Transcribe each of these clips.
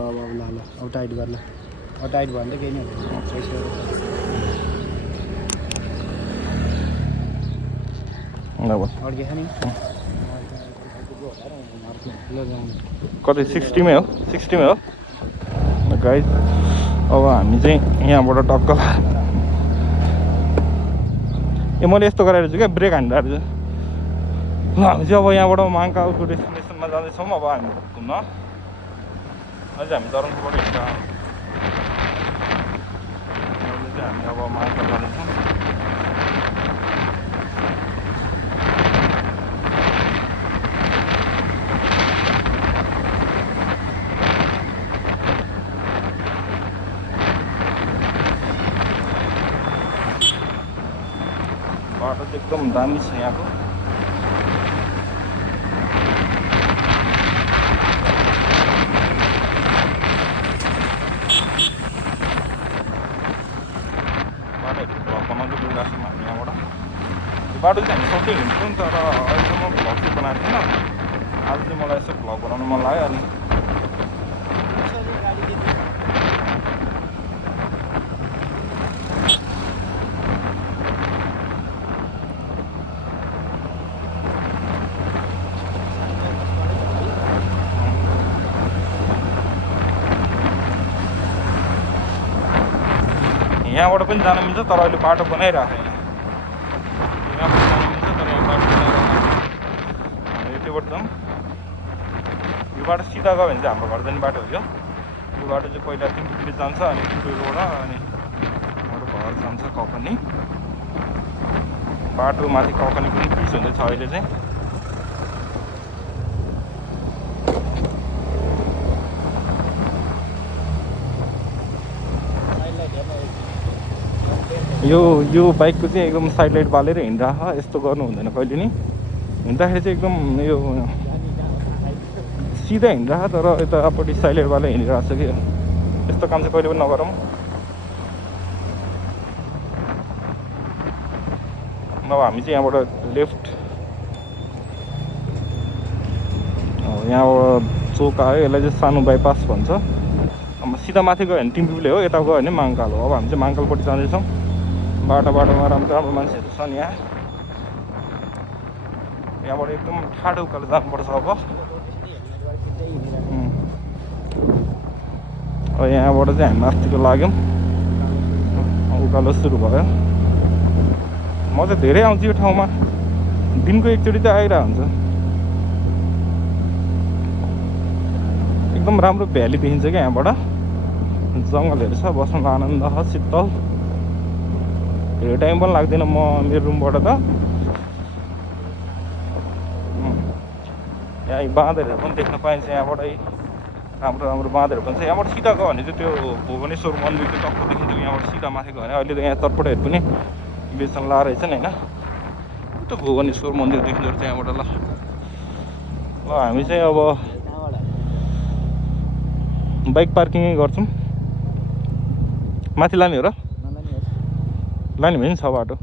अब ल ल अब टाइट गर ल अब टाइट भयो भने त केही नै हुँदैन अड्केछ नि कतै 60 मै हो 60 मै हो गाइस अब हामी चाहिँ यहाँबाट टक्क ए मैले यस्तो गरेर छु क्या ब्रेक हानिरहेको छु ल हामी चाहिँ अब यहाँबाट महाकालको डेस्टिनेसनमा जाँदैछौँ अब हामी घुम्न अझै हामी तरुङबाट हिँड्छ हामी अब महाकाल जाँदैछौँ बाटो चाहिँ एकदम दामी छ यहाँको बाटो चाहिँ हामी सबै हिँड्छौँ नि तर अहिलेसम्म भ्लग चाहिँ बनाएको थिएन आज चाहिँ मलाई यसो भ्लग बनाउनु मन लाग्यो अनि यहाँबाट पनि जान मिल्छ तर अहिले बाटो बनाइरहेको छैन यहाँबाट जान मिल्छ तर यहाँ बाटो बनाइरहेको हामी यतिबाट जाउँ यो बाटो सिधा गयो भने चाहिँ हाम्रो घर जाने बाटो हो यो बाटो चाहिँ पहिला तिनचुली जान्छ अनि तिनचुलीबाट अनि हाम्रो घर जान्छ कपनी बाटो माथि कपनी पनि पिच हुँदैछ अहिले चाहिँ यो बाइकको चाहिँ एकदम साइड लाइट बालेर हिँडिरहेको यस्तो गर्नु हुँदैन कहिले नि हिँड्दाखेरि चाहिँ एकदम यो सिधा हिँडिरहेको तर यतापट्टि साइड लाइट बालेर हिँडिरहेको छ कि यस्तो काम चाहिँ कहिले पनि नगरौँ अब हामी चाहिँ यहाँबाट लेफ्ट यहाँबाट चोक आयो यसलाई चाहिँ सानो बाइपास भन्छ अब सिधा माथि गयो भने टिम्पुले हो यता गयो भने महाकाल हो अब हामी चाहिँ महाकालपट्टि जाँदैछौँ बाटोमा राम्रो राम्रो मान्छेहरू छन् यहाँबाट एकदम ठाडो उकालो जानुपर्छ अब यहाँबाट चाहिँ हामी माथिको लाग्यौँ उकालो सुरु भयो म चाहिँ धेरै आउँछु यो ठाउँमा दिनको एकचोटि चाहिँ आइरहेको हुन्छ एकदम राम्रो भ्याली देखिन्छ क्या यहाँबाट जङ्गलहरू छ बस्नु आनन्द शीतल धेरै टाइम पनि लाग्दैन म मेरो रुमबाट त यहाँ बाँदरहरू पनि देख्न पाइन्छ यहाँबाट राम्रो राम्रो बाँदरहरू पनि छ यहाँबाट सिधा गयो भने चाहिँ त्यो भुवनेश्वर मन्दिर त्यो टक्क देखिन्छ यहाँबाट सिधा माथि गयो भने अहिले त यहाँ चटपटहरू पनि बेच्न लाएर रहेछन् होइन त्यो भुवनेश्वर मन्दिर देखिन्छ रहेछ यहाँबाट ल हामी चाहिँ अब बाइक पार्किङै गर्छौँ माथि लाने हो र लाने भयो नि छ बाटो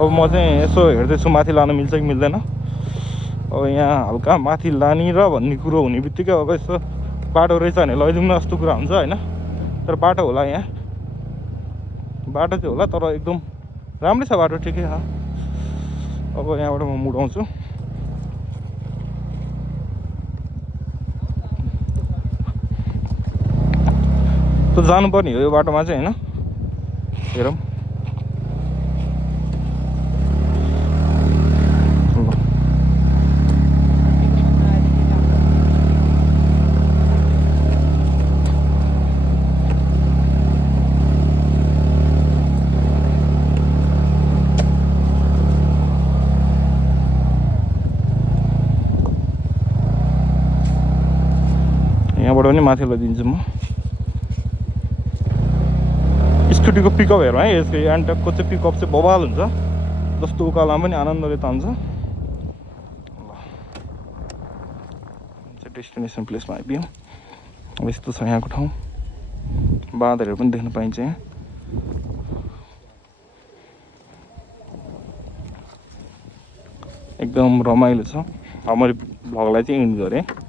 अब म चाहिँ यसो हेर्दैछु माथि लानु मिल्छ कि मिल्दैन अब यहाँ हल्का माथि लाने र भन्ने कुरो हुने बित्तिकै अब यसो बाटो रहेछ भने लैजाउँ न जस्तो कुरा हुन्छ होइन तर बाटो होला यहाँ बाटो चाहिँ होला तर एकदम राम्रै छ बाटो ठिकै छ अब यहाँबाट म मुडाउँछु त जानुपर्ने हो यो बाटोमा चाहिँ होइन हेरौँ यहाँबाट पनि माथि लगिदिन्छु म स्कुटीको पिकअप हेरौँ है यसको एन्टकको चाहिँ पिकअप चाहिँ बवाल हुन्छ जस्तो उकालोमा पनि आनन्दले तान्छ डेस्टिनेसन प्लेसमा आइपुग्यौँ अब यस्तो छ यहाँको ठाउँ बाँदरहरू पनि देख्न पाइन्छ यहाँ एकदम रमाइलो छ मैले भ्लगलाई चाहिँ इन्ड गरेँ